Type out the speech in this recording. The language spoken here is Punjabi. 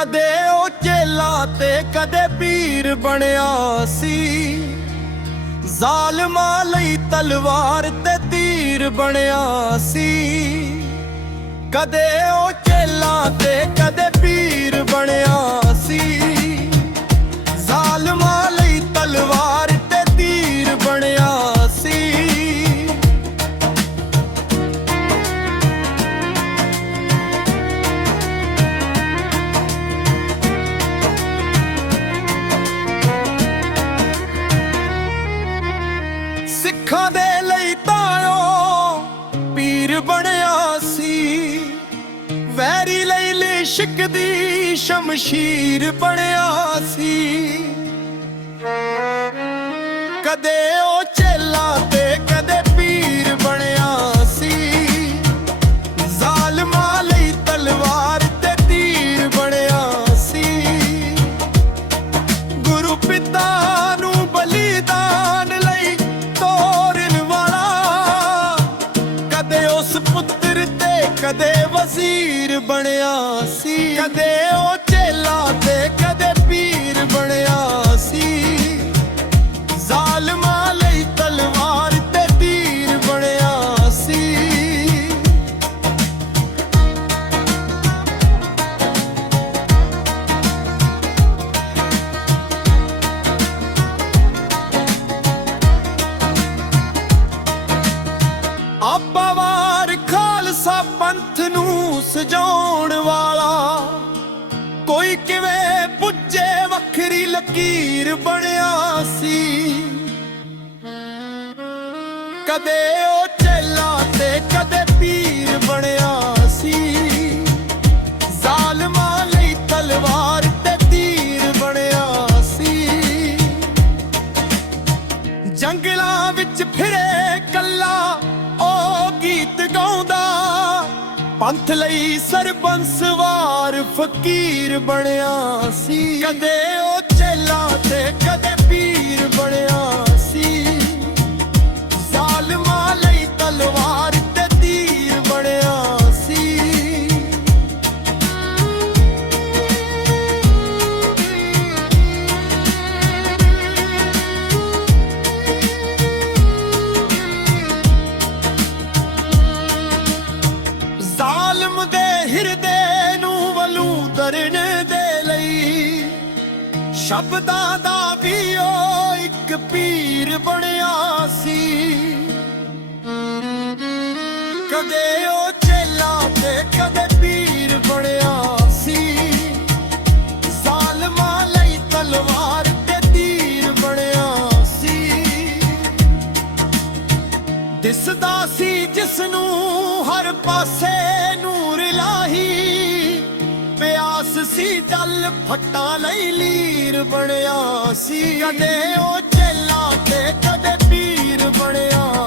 ਕਦੇ ਉਹ ਚੇਲਾ ਤੇ ਕਦੇ ਪੀਰ ਬਣਿਆ ਸੀ। ਜ਼ਾਲਮਾਂ ਲਈ ਤਲਵਾਰ ਤੇ ਤੀਰ ਬਣਿਆ ਸੀ। ਕਦੇ ਉਹ ਚੇਲਾ ਤੇ ਕਦੇ ਸ਼ਮਸ਼ੀਰ ਬਣਿਆ ਸੀ। ਕਦੇ ਉਹ ਚੇਲਾ ਤੇ ਕਦੇ ਪੀਰ ਬਣਿਆ ਸੀ। ਜ਼ਾਲਮਾਂ ਲਈ ਤਲਵਾਰ ਤੇ ਤੀਰ ਬਣਿਆ ਸੀ। ਗੁਰੂ ਪਿਤਾ ਨੂੰ ਬਲੀਦਾਨ ਲਈ ਤੋਰਨ ਵਾਲਾ। ਕਦੇ ਉਸ ਪੁੱਤਰ ਤੇ ਕਦੇ ਵਜ਼ੀਰ ਬਣਿਆ ਸੀ। ਕਦੇ ਉਹ ਆਪਾ ਵਾਰ ਖਾਲਸਾ ਪੰਥ ਨੂੰ ਸਜਾਉਣ ਵਾਲਾ। ਕੋਈ ਕਿਵੇਂ ਪੁੱਜੇ ਵੱਖਰੀ ਲਕੀਰ ਬਣਿਆ ਸੀ। ਕਦੇ ਪੰਥ ਲਈ ਸਰਬੰਸ ਵਾਰ ਫਕੀਰ ਬਣਿਆ ਸੀ। ਕਦੇ ਹਿਰਦੇ ਨੂੰ ਵਲੂਦਰਨ ਦੇ ਲਈ। ਸ਼ਬਦਾਂ ਦਾ ਵੀ ਉਹ ਇੱਕ ਪੀਰ ਬਣਿਆ ਸੀ। ਕਦੇ ਉਹ ਚੇਲਾ ਤੇ ਕਦੇ ਪੀਰ ਬਣਿਆ ਸੀ। ਜ਼ਾਲਮਾਂ ਲਈ ਤਲਵਾਰ ਤੇ ਤੀਰ ਬਣਿਆ ਸੀ। ਦਿਸਦਾ ਸੀ ਜਿਸ ਨੂੰ ਹਰ ਪਾਸੇ ਸੀ ਜਲ ਫਟਾਂ ਲਈ ਲੀਰ ਬਣਿਆ ਸੀ। ਕਦੇ ਉਹ ਚੇਲਾ ਤੇ ਕਦੇ ਪੀਰ ਬਣਿਆ